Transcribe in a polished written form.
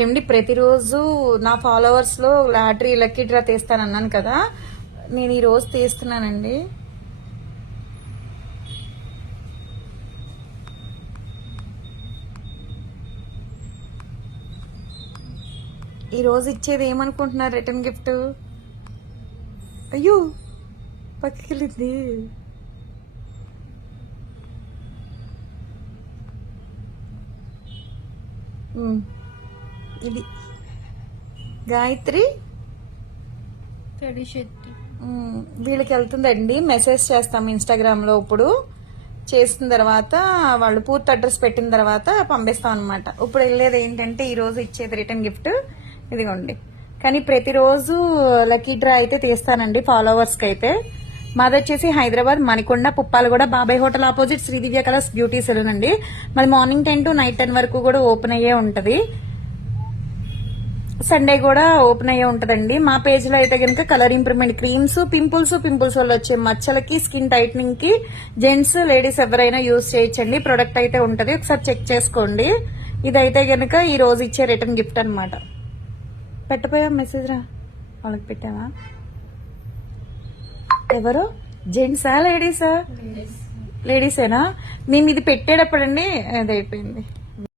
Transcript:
ఏమండి ప్రతిరోజు నా ఫాలోవర్స్ లో లాటరీ లక్కీ డ్రా తీస్తానన్నాను కదా, నేను ఈ రోజు తీస్తున్నానండి. ఈ రోజు ఇచ్చేది ఏమనుకుంటున్నారు రిటర్న్ గిఫ్ట్? అయ్యో పక్కకి వెళ్ళింది. ఇది గాయత్రి వీళ్ళకి వెళ్తుందండి. మెసేజ్ చేస్తాం ఇన్స్టాగ్రామ్ లో. ఇప్పుడు చేసిన తర్వాత వాళ్ళు పూర్తి అడ్రస్ పెట్టిన తర్వాత పంపిస్తాం అనమాట. ఇప్పుడు వెళ్ళేది ఏంటంటే ఈ రోజు ఇచ్చేది రిటర్న్ గిఫ్ట్ ఇదిగోండి. కానీ ప్రతిరోజు లక్కీ డ్రా అయితే తీస్తానండి ఫాలోవర్స్ కి అయితే. మాది వచ్చేసి Hyderabad Manikonda Puppalaguda Babai hotel opposite Sridivya colours beauty salon అండి. మరి మార్నింగ్ 10 to నైట్ 10 వరకు కూడా ఓపెన్ అయ్యే ఉంటది. సండే కూడా ఓపెన్ అయ్యే ఉంటదండి. మా పేజ్ లో అయితే కనుక కలర్ ఇంప్రూవ్మెంట్ క్రీమ్స్, పింపుల్స్ వల్ల వచ్చే మచ్చలకి, స్కిన్ టైట్నింగ్ కి జెంట్స్ లేడీస్ ఎవరైనా యూజ్ చేయొచ్చండి. ప్రొడక్ట్ అయితే ఉంటది, ఒకసారి చెక్ చేసుకోండి. ఇదైతే గనక ఈ రోజు ఇచ్చే రిటర్న్ గిఫ్ట్ అనమాట. పెట్టపోయా మెసేజ్ రా వాళ్ళకి పెట్టావా? ఎవరు జెంట్సా లేడీసా? లేడీసేనా? మేము ఇది పెట్టేటప్పుడు అండి అది అయిపోయింది.